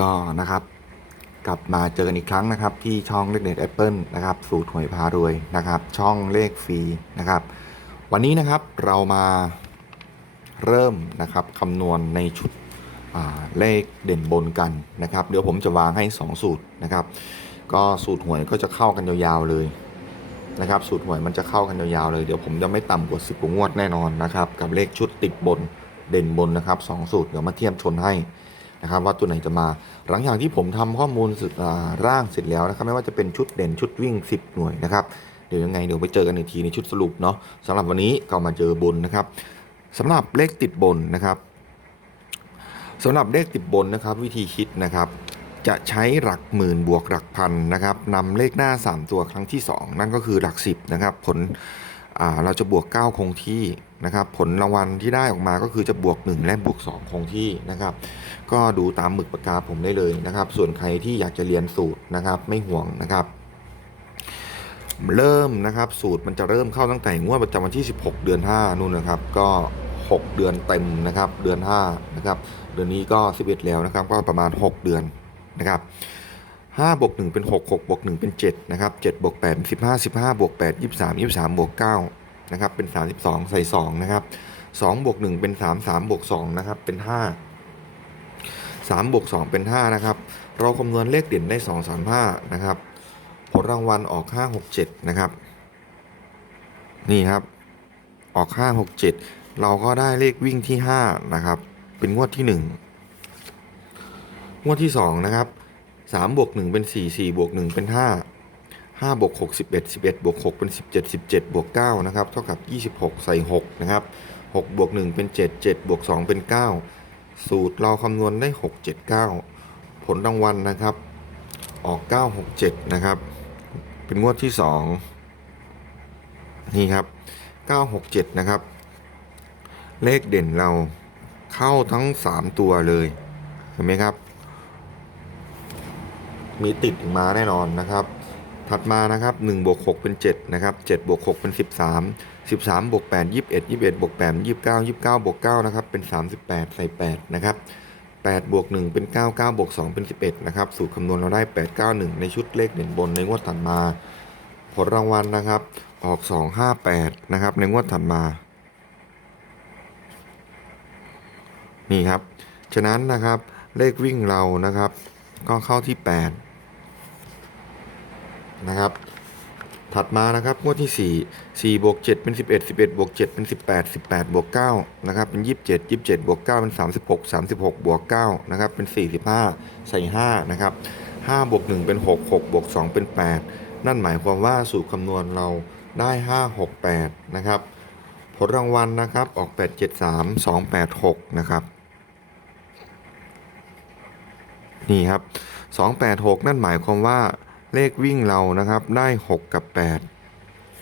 ก็นะครับ กลับมาเจอกันอีกครั้งนะครับ ที่ช่องเลขเด็ดแอปเปิลนะครับ สูตรหวยพารวยนะครับ ช่องเลขฟรีนะครับ วันนี้นะครับเรามาเริ่มนะครับคำนวณในชุดเลขเด่นบนกันนะครับ เดี๋ยวผมจะวางให้ 2 สูตรนะครับ ก็สูตรหวยก็จะเข้ากันยาวๆเลยนะครับ สูตรหวยมันจะเข้ากันยาวๆเลย เดี๋ยวผมจะไม่ต่ำกว่าสิบกว่างวดแน่นอนนะครับ กับเลขชุดติดบนเด่นบนนะครับสองสูตรเดี๋ยวมาเทียบชนให้ นะครับว่าตัวไหนจะมา หลังจากที่ผมทำข้อมูลร่างเสร็จแล้วนะครับไม่ว่าจะเป็นชุดเด่นชุดวิ่ง 10 หน่วยนะครับเดี๋ยวยังไงเดี๋ยวไปเจอกันอีกทีในชุดสรุปเนาะสำหรับวันนี้ก็มาเจอบนนะครับสำหรับเลขติดบนนะครับสำหรับเลขติดบนนะครับ วิธีคิดนะครับจะใช้หลักหมื่นบวกหลักพันนะครับนำเลขหน้า 3 ตัวครั้งที่ 2 นั่นก็คือหลัก 10นะครับผล เราจะบวก 9 คงที่นะครับผลรางวัลที่ได้ออกมาก็คือจะบวก 1 และบวก 2 คงที่นะครับ ก็ดูตามหมึกปากกาผมได้เลยนะครับ ส่วนใครที่อยากจะเรียนสูตรนะครับไม่ห่วงนะครับ เริ่มนะครับสูตรมันจะเริ่มเข้าตั้งแต่งวดประจำวันที่ 16 เดือน 5 นู่นนะครับ ก็ 6 เดือนเต็มนะครับ เดือน5นะครับเดือนนี้ก็ 11 แล้วนะครับ ก็ประมาณ 6 เดือนนะครับ 5บวก1เป็น 6 6บวก1เป็น7นะครับ7บวก8เป็น15 15บวก8 23 23บวก9นะครับเป็น 32 ใส่ 2 นะครับ2บวก1เป็น 3 3บวก2นะครับเป็น 5 3บวก2เป็น 5 นะครับ เราคำนวณเลขเด่นได้ 2 3 5 นะครับ ผลรางวัลออก 5 6 7 นะครับ นี่ครับ ออก 5 6 7 เราก็ได้เลขวิ่งที่ 5 นะครับ เป็นงวดที่ 1 งวดที่ 2 นะครับ สามบวกหนึ่งเป็นสี่สี่บวกหนึ่งเป็นห้าห้าบวกหกสิบเอ็ดสิบเอ็ดบวกหกเป็นสิบเจ็ดสิบเจ็ดบวกเก้านะครับเท่ากับยี่สิบหกใส่หกนะครับหกบวกหนึ่งเป็นเจ็ดเจ็ดบวกสองเป็นเก้าสูตรเราคำนวณได้หกเจ็ดเก้าผลรางวัลนะครับ ออกเก้าหกเจ็ดนะครับ เป็นงวดที่สองนี่ครับเก้าหกเจ็ดนะครับ เลขเด่นเราเข้าทั้งสามตัวเลยเห็นไหมครับ มีติดมาแน่นอนนะครับ ถัดมานะครับ1บวก6เป็น7นะครับ7บวก6เป็น 13 13บวก8 21 21บวก8 29 29บวก9นะครับเป็น 38 ใส่ 8 นะครับ8บวก1เป็น 9 9บวก2เป็น 11 นะครับ สูตรคำนวณเราได้ 8 9 1 ในชุดเลขเด่นบนในงวดถัดมา ผลรางวัลนะครับ ออก 258 นะครับ ในงวดถัดมา นี่ครับ ฉะนั้นนะครับเลขวิ่งเรานะครับ ก็เข้าที่ 8 นะครับ ถัดมานะครับงวดที่ 4 4บวก7เป็น 11 11บวก7เป็น 18 18บวก9นะครับเป็น 27 27บวก9เป็น 36 36บวก9นะครับเป็น 45 ใส่5นะครับ5บวก1เป็น 6 6บวก2เป็น 8 นั่นหมายความว่าสูตรคำนวณเราได้ 5 6 8 นะครับ ผลรางวัลนะครับออก 8 7 3 2 8 6 นะครับ นี่ครับ 286 นั่นหมายความว่า เลขวิ่งเรานะครับได้ 6 กับ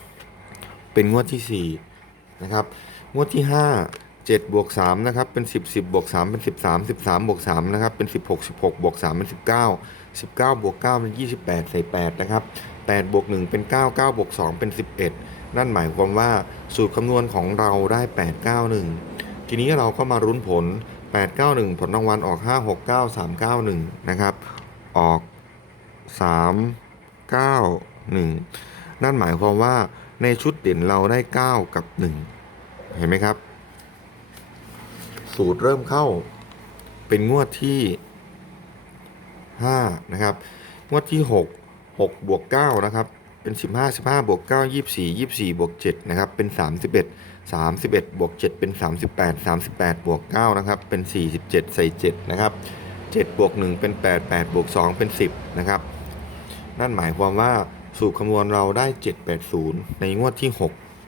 8 เป็นงวดที่ 4 นะครับ งวดที่ 5 7บวก3นะครับเป็น 10 10บวก3เป็น 13 13บวก3นะครับเป็น 16 16บวก3เป็น 19 19บวก9เป็น 28 ใส่8นะครับ8บวก1เป็น 9 9บวก2เป็น 11 นั่นหมายความว่าสูตรคำนวณของเราได้ 891 ทีนี้เราก็มารุ้นผล 891 ผลรางวัลออก 569 391 นะครับ ออก 3 9 1 นั่นหมายความว่าในชุดเด่นเราได้ 9 กับ 1 เห็นไหมครับ สูตรเริ่มเข้าเป็นงวดที่ 5 นะครับ งวดที่ 6 6บวก9นะครับ เป็น 15 15บวก9 24 24บวก7นะครับ เป็น 31 31บวก7เป็น 38 38บวก9นะครับ เป็น 47 ใส่ 7 นะครับ7บวก1เป็น 8 8บวก2เป็น 10 นะครับ นั่นหมายความว่าสูตรคำนวณเราได้ 780 ในงวดที่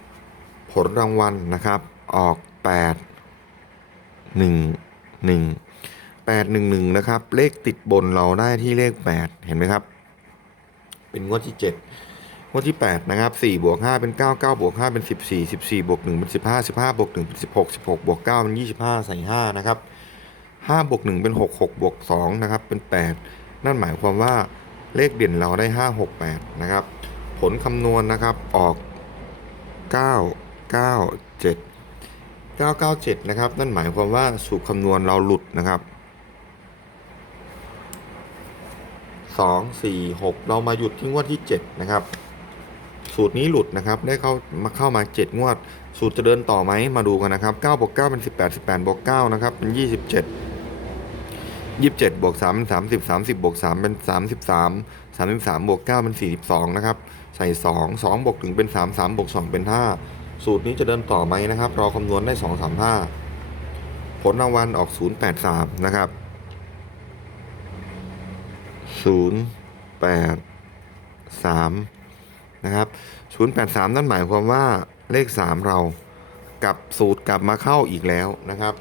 6 ผลรางวัลนะครับ ออก 8 1 1 8 1 1 นะครับ เลขติดบนเราได้ที่เลข 8 เห็นไหมครับ เป็นงวดที่ 7 งวดที่ 8 นะครับ4บวก5เป็น 9 9บวก5เป็น 14 14บวก1เป็น 15 15บวก1เป็น 16 16บวก9เป็น 25 ใส่ 5 นะครับ5บวก1เป็น 6 6บวก2นะครับ เป็น 8 นั่นหมายความว่า เลขเด่นเราได้ 5 6 8 นะครับ ผลคำนวณนะครับออก 9 9 7 997 นะครับ นั่นหมายความว่าสูตรคำนวณเราหลุดนะครับสองสี่หกเรามาหยุดที่งวดที่เจ็ดนะครับ สูตรนี้หลุดนะครับได้เข้ามาเข้ามาเจ็ดงวด สูตรจะเดินต่อไหมมาดูกันนะครับ9บวก9เป็น 18 18บวก9นะครับเป็น 27 ยี่สิบเจ็ดบวกสามเป็นสามสิบสามสิบบวกสามเป็นสามสิบสามสามสิบสามบวกเก้าเป็นสี่สิบสองนะครับ ใส่สองสองบวกถึงเป็นสามสามบวกสองเป็นห้าสูตรนี้จะเดินต่อไหมนะครับ รอคำนวณได้สองสามห้าผลรางวัลออกศูนย์แปดสามนะครับศูนย์แปดสามนะครับศูนย์แปดสามนั่นหมายความว่าเลขสามเรากับสูตรกลับมาเข้าอีกแล้วนะครับ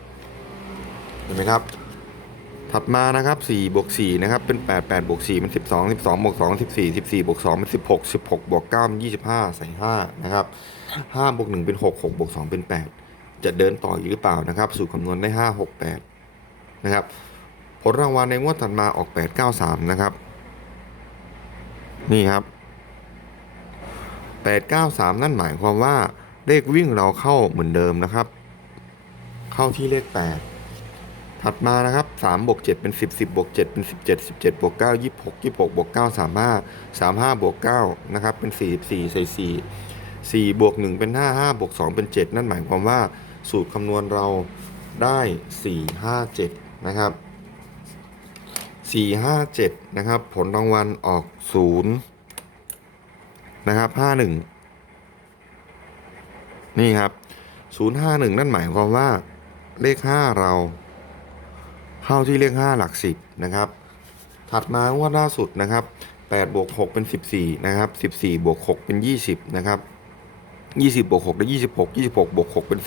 เห็นไหมครับ ถัดมานะครับ4บวก4นะครับ เป็น 8 8บวก4เป็น 12 12บวก2 14 14บวก2เป็น 16 16บวก9เป็น25 ใส่5นะครับ5บวก1เป็น 6 6บวก2เป็น 8 จะเดินต่ออีกหรือเปล่านะครับ สูตรคำนวณได้ 5 6 8 นะครับ ผลรางวัลในงวดถัดมาออก 8 9 3 นะครับ นี่ครับ 8 9 3 นั่นหมายความว่าเลขวิ่งเราเข้าเหมือนเดิมนะครับ เข้าที่เลข 8 ถัดมานะครับ3บวก7เป็น 10 10บวก7เป็น 17 17บวก9 26 26บวก9 35 35บวก9นะครับเป็น 44ใส่4 4บวก1เป็น 5 5บวก2เป็น 7 นั่นหมายความว่าสูตรคำนวณเราได้ 4 5 7 นะครับ 4 5 7 นะครับ ผลรางวัลออก 0 นะครับ 51 นี่ครับ 051 นั่นหมายความว่าเลข 5 เรา เข้าที่เลข5หลัก 10 นะครับ ถัดมางวดล่าสุดนะครับ8บวก6เป็น 14 นะครับ 14 บวก 6 เป็น 20 นะครับ 20 บวก 6 ได้ 26 26 บวก 6 เป็น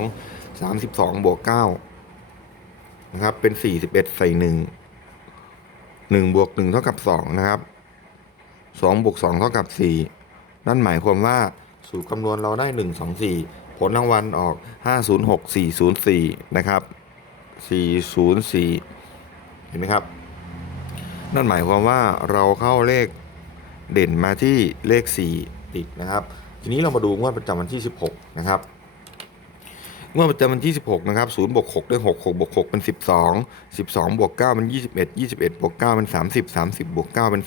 32 32 บวก 9 นะครับ เป็น 41 ใส่ 1 1 บวก 1 เท่ากับ 2 นะครับ 2 บวก 2 เท่ากับ 4 นั่นหมายความว่าสูตรคำนวณเราได้ 1 2 4 ผลรางวัลออก 506 404 นะครับ 404 เห็นไหมครับ นั่นหมายความว่าเราเข้าเลขเด่นมาที่เลข4ติดนะครับ ทีนี้เรามาดูงวดประจำวันที่ 16 นะครับงวดประจำวันที่ 16 นะครับ0บวก6ได้6 6บวก6เป็น 12 12 บวก9เป็น 21 21 บวก9เป็น 30 30 บวก9เป็น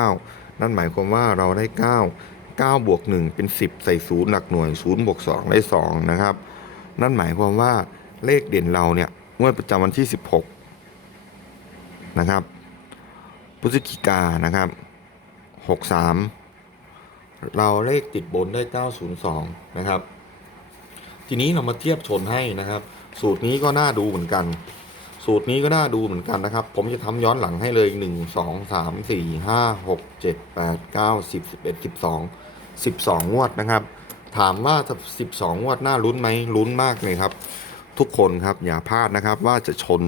39 นั่นหมายความว่าเราได้ 9 9 บวก 1 เป็น 10 ใส่0หลักหน่วย0บวก2ได้ 2 นะครับ นั่นหมายความว่าเลขเด่นเราเนี่ย งวดประจำวันที่ 16 นะครับพฤศจิกานะครับ 63 เราเลขติดบนได้ 902 นะครับ ทีนี้เรามาเทียบชนให้นะครับ สูตรนี้ก็น่าดูเหมือนกัน สูตรนี้ก็น่าดูเหมือนกันนะครับ ผมจะทำย้อนหลังให้เลย 1 2 3 4 5 6 7 8 9 10 11 12 12 งวดนะครับ ถามว่าถ้า12 งวดน่าลุ้นไหมลุ้นมากเลยครับ ทุกคนครับอย่าพลาดนะครับว่าจะชน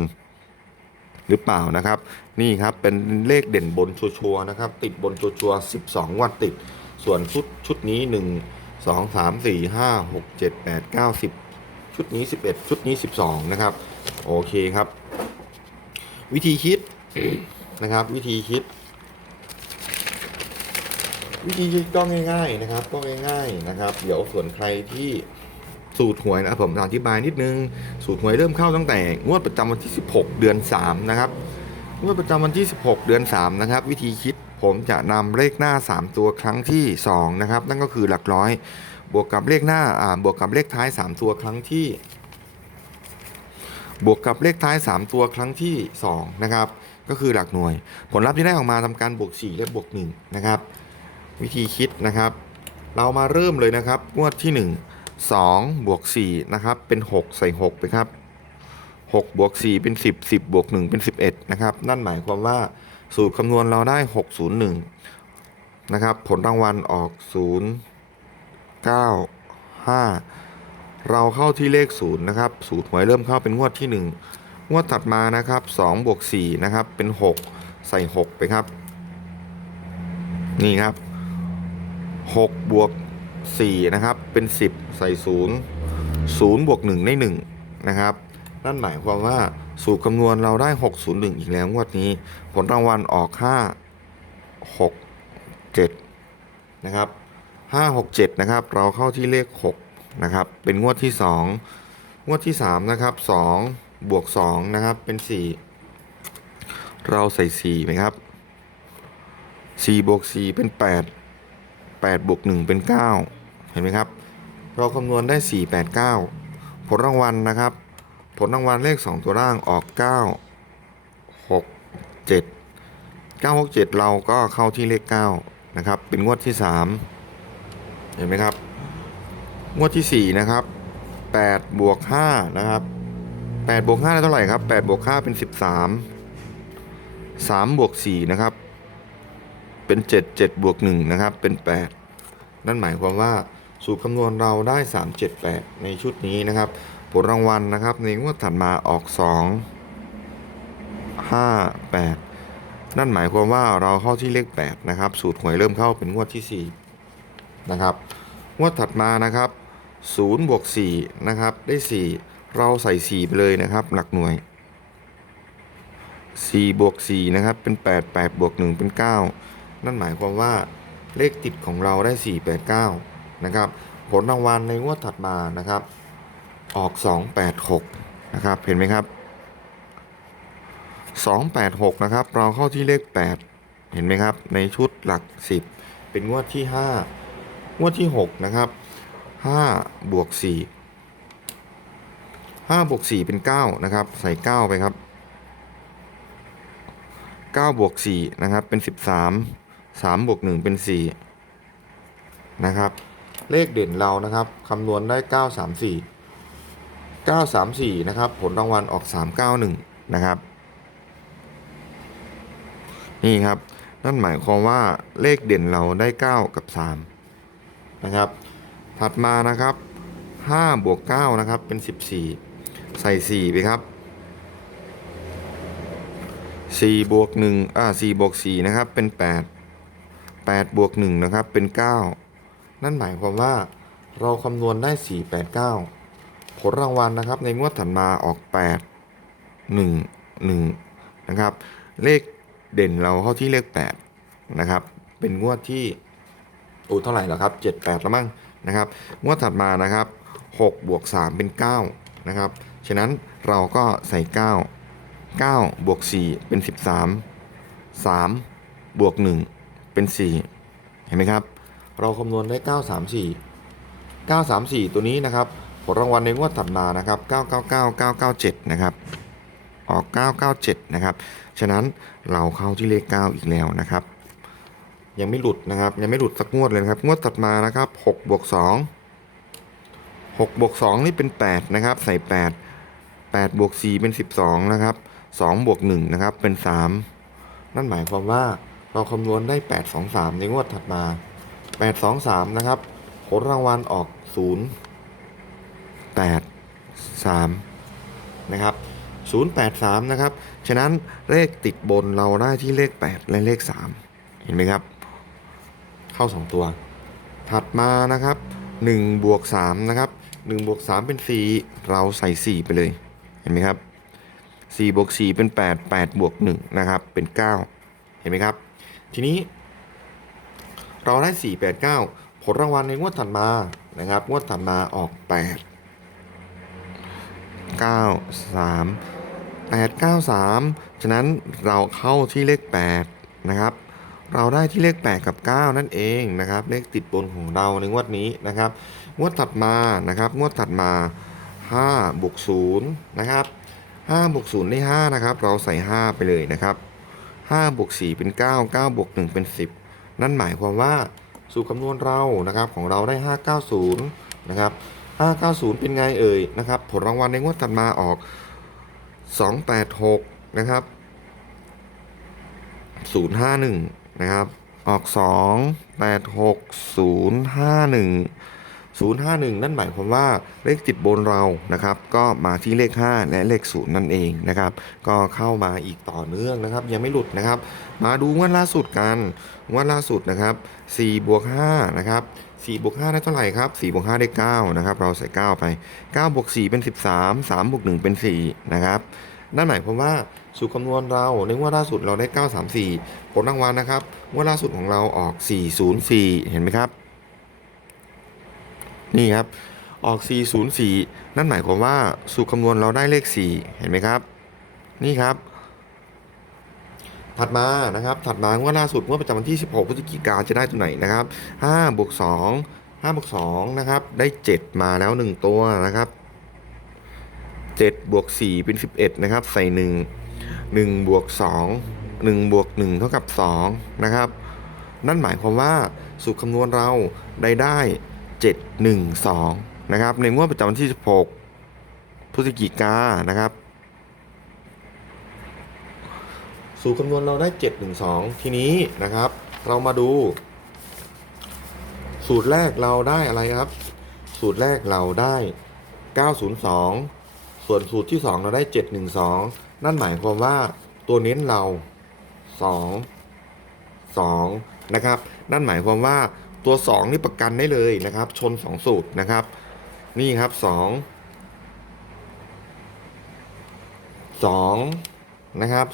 หรือเปล่านะครับ นี่ครับเป็นเลขเด่นบนชัวร์นะครับ ติดบนชัวร์12งวดติด ส่วนชุดชุดนี้ 1 2 3 4 5 6 7 8 9 10 ชุดนี้ 11 ชุดนี้ 12 นะครับ โอเคครับ วิธีคิดนะครับ วิธีคิด วิธีคิดก็ง่ายๆนะครับ ก็ง่ายๆนะครับ เดี๋ยวส่วนใครที่ สูตรหวยนะครับผมอธิบายนิดนึง สูตรหวยเริ่มเข้าตั้งแต่งวดประจำวันที่ 16 เดือน 3 นะครับงวดประจำวันที่ 16 เดือน 3 นะครับ วิธีคิดผมจะนำเลขหน้า 3 ตัวครั้งที่ 2 นะครับ นั่นก็คือหลักร้อย บวกกับเลขหน้าบวกกับเลขท้าย 3 ตัวครั้งที่ บวกกับเลขท้าย 3 ตัวครั้งที่ 2 นะครับ ก็คือหลักหน่วย ผลลัพธ์ที่ได้ออกมาทำการบวก 4 และบวก 1 นะครับ วิธีคิดนะครับ เรามาเริ่มเลยนะครับงวดที่ 1 2บวก4นะครับเป็น 6 ใส่6ไปครับ6บวก4เป็น 10 10บวก1เป็น 11นะครับนั่นหมายความว่าสูตรคำนวณเราได้ 601นะครับผลรางวัลออก 0 9 5 เราเข้าที่เลข 0 นะครับ สูตรหวยเริ่มเข้าเป็นงวดที่ 1 งวดถัดมานะครับ2บวก4นะครับเป็น 6 ใส่ 6 ไปครับ นี่ครับ6บวก 4 นะครับ เป็น 10 ใส่ 0 0บวก1ได้1นะครับ นั่นหมายความว่าสูตรคำนวณเราได้ 601 อีกแล้วงวดนี้ ผลรางวัลออก 5 6 7 นะครับ 5 6 7 นะครับ เราเข้าที่เลข 6 นะครับ เป็นงวดที่ 2 งวดที่ 3 นะครับ 2 บวก 2 นะครับ เป็น 4 เราใส่ 4 ไหมครับสี่บวกสี่เป็นแปดแปดบวกหนึ่งเป็นเก้าเห็นไหมครับ เราคำนวณได้สี่แปดเก้าผลรางวัลนะครับ ผลรางวัลเลขสองตัวล่างออกเก้าหกเจ็ดเก้าหกเจ็ดเราก็เข้าที่เลขเก้านะครับ เป็นงวดที่สามเห็นไหมครับ งวดที่สี่นะครับแปดบวกห้านะครับแปดบวกห้าได้เท่าไหร่ครับแปดบวกห้าเป็นสิบสามสามบวกสี่นะครับ เป็นเจ็ดเจ็ดบวกหนึ่งนะครับเป็นแปดนั่นหมายความว่าสูตรคำนวณเราได้สามเจ็ดแปดในชุดนี้นะครับ ผลรางวัลนะครับในงวดถัดมาออกสองห้าแปดนั่นหมายความว่าเราเข้าที่เลขแปดนะครับ สูตรหวยเริ่มเข้าเป็นงวดที่สี่นะครับงวดถัดมานะครับ0บวก4นะครับได้ 4 เราใส่ 4 ไปเลยนะครับ หลักหน่วย 4 บวก 4 นะครับ เป็น 8 8 บวก 1 เป็น 9 นั่นหมายความว่าเลขติดของเราได้ 4 8 9 นะครับ ผลรางวัลในงวดถัดมานะครับ ออก 2 8 6 นะครับ เห็นไหมครับ 2 8 6 นะครับ เราเข้าที่เลข 8 เห็นไหมครับ ในชุดหลัก 10 เป็นงวดที่ 5 งวดที่ 6 นะครับ 5 บวก 4 5 บวก 4 เป็น 9 นะครับ ใส่ 9 ไปครับ9บวก4นะครับ เป็น 13 3บวก1เป็น 4 นะครับ เลขเด่นเรานะครับคำนวณได้ 9 3 4 9 3 4 นะครับ ผลรางวัลออก 3 9 1 นะครับ นี่ครับ นั่นหมายความว่าเลขเด่นเราได้ 9 กับ 3 นะครับ ถัดมานะครับ5บวก9นะครับ เป็น 14 ใส่ 4 ไปครับ4บวก1อ่า4บวก4นะครับ เป็น 8 8บวก1นะครับเป็น 9 นั่นหมายความว่าเราคำนวณได้ 4 8 9 ผลรางวัลนะครับในงวดถัดมาออก 8 1 1 นะครับ เลขเด่นเราเข้าที่เลข 8 นะครับ เป็นงวดที่โอ้เท่าไหร่แล้วครับ7 8แล้วมั้งนะครับ งวดถัดมานะครับ6บวก3เป็น 9 นะครับ ฉะนั้นเราก็ใส่ 9 9บวก4เป็น 13 3บวก1 เป็น 4 เห็นไหมครับ เราคำนวณได้ 9 3 4 9 3 4 ตัวนี้นะครับ ผลรางวัลในงวดถัดมานะครับ 999 997 นะครับ ออก 997 นะครับ ฉะนั้นเราเข้าที่เลข 9 อีกแล้วนะครับ ยังไม่หลุดนะครับ ยังไม่หลุดสักงวดเลยนะครับ งวดถัดมานะครับ6บวก2 6บวก2นี่เป็น 8 นะครับ ใส่ 8 8บวก4เป็น 12 นะครับ2บวก1นะครับ เป็น 3 นั่นหมายความว่า เราคำนวณได้ 8 2 3 ในงวดถัดมา 8 2 3 นะครับ ผลรางวัลออก 0 8 3 นะครับ 083 นะครับ ฉะนั้นเลขติดบนเราได้ที่เลข 8 และเลข 3 เห็นไหมครับ เข้า 2 ตัว ถัดมานะครับ1บวก3นะครับ1บวก3เป็น 4 เราใส่ 4 ไปเลย เห็นไหมครับ4บวก4เป็น 8 8บวก1นะครับ เป็น 9 เห็นไหมครับ ทีนี้ เราได้ 4 8 9 ผลรางวัลในงวดถัดมานะครับ งวดถัดมาออก 8 9 3 8 9 3 ฉะนั้นเราเข้าที่เลข 8 นะครับ เราได้ที่เลข 8 กับ 9 นั่นเองนะครับ เลขติดบนของเราในงวดนี้นะครับ งวดถัดมานะครับ งวดถัดมา5บวก0นะครับ5บวก0ได้5นะครับ เราใส่ 5 ไปเลยนะครับ 5บวก4เป็น 9 9บวก1เป็น 10 นั่นหมายความว่าสูตรคำนวณเรานะครับของเราได้ 590 นะครับ 590 เป็นไงเอ่ยนะครับ ผลรางวัลในงวดถัดมาออก 286 นะครับ 051 นะครับ ออก 2 8 6 051 051 นั่นหมายความว่าเลขติดบนเรานะครับ ก็มาที่เลข 5 และเลข 0 นั่นเองนะครับ ก็เข้ามาอีกต่อเนื่องนะครับ ยังไม่หลุดนะครับ มาดูงวดล่าสุดกันงวดล่าสุดนะครับ4บวก5นะครับ4บวก5ได้เท่าไหร่ครับ4บวก5ได้9นะครับ เราใส่ 9 ไป9บวก4เป็น 13 3บวก1เป็น4นะครับ นั่นหมายความว่าสูตรคำนวณเราในงวดล่าสุดเราได้ 934 ผลรางวัลนะครับงวดล่าสุดของเราออก 404 เห็นไหมครับ นี่ครับ ออก 404 นั่นหมายความว่าสูตรคำนวณเราได้เลข 4 เห็นไหมครับ นี่ครับ ถัดมานะครับ ถัดมางวดล่าสุดงวดประจำวันที่ 16พฤศจิกาจะได้ตัวไหนนะครับ5บวก2 5บวก2นะครับ ได้ 7 มาแล้ว 1 ตัวนะครับ7บวก4เป็น 11 นะครับ ใส่ 1 1บวก2 1บวก1เท่ากับ2นะครับ นั่นหมายความว่าสูตรคำนวณเราได้ได้ 7 1 2 นะครับ ในงวดประจำวันที่ 16 พฤศจิกานนะครับ สูตรคำนวณเราได้ 712 ทีนี้นะครับ เรามาดู สูตรแรกเราได้อะไรครับ สูตรแรกเราได้ 902 ส่วนสูตรที่ 2 เราได้ 712 นั่นหมายความว่าตัวเน้นเรา 2 2 นะครับ นั่นหมายความว่า ตัว 2 นี่ประกันได้เลยนะครับ ชน 2 สูตรนะครับ นี่ครับ 2 2 นะครับ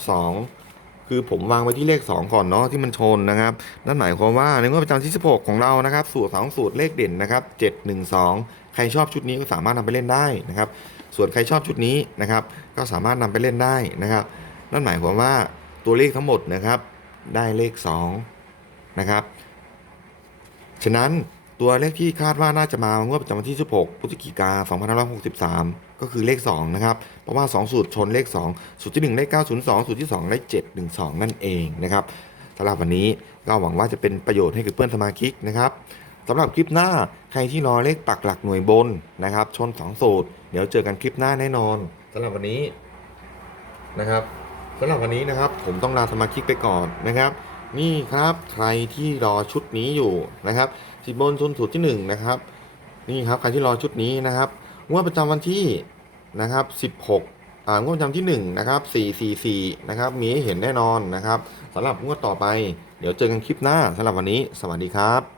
2 คือผมวางไว้ที่เลข 2 ก่อนเนาะที่มันชนนะครับ นั่นหมายความว่าในงวดประจำที่ 16 ของเรานะครับ สูตร 2 สูตรเลขเด่นนะครับ 7 1 2 ใครชอบชุดนี้ก็สามารถนำไปเล่นได้นะครับ ส่วนใครชอบชุดนี้นะครับ ก็สามารถนำไปเล่นได้นะครับ นั่นหมายความว่าตัวเลขทั้งหมดนะครับ ได้เลข 2 นะครับ ฉะนั้นตัวเลขที่คาดว่าน่าจะมางวดประจำวันที่ 16พฤศจิกา2563 ก็คือเลข 2 นะครับ เพราะว่า 2 สูตรชนเลข 2 สูตรที่1ได้902 สูตรที่2ได้712 นั่นเองนะครับสำหรับวันนี้ก็หวังว่าจะเป็นประโยชน์ให้กับเพื่อนสมาชิกนะครับสำหรับคลิปหน้าใครที่รอเลขปักหลักหน่วยบนนะครับ ชน 2 สูตร เดี๋ยวเจอกันคลิปหน้าแน่นอนสำหรับวันนี้นะครับสำหรับวันนี้นะครับ ผมต้องลาสมาชิกไปก่อนนะครับ นี่ครับใครที่รอชุดนี้อยู่นะครับสิบบนชนสูตรที่หนึ่งนะครับนี่ครับใครที่รอชุดนี้นะครับงวดประจำวันที่นะครับ16อ่างวดประจำที่1นะครับ444นะครับมีให้เห็นแน่นอนนะครับสำหรับงวดต่อไป เดี๋ยวเจอกันคลิปหน้าสำหรับวันนี้ สวัสดีครับ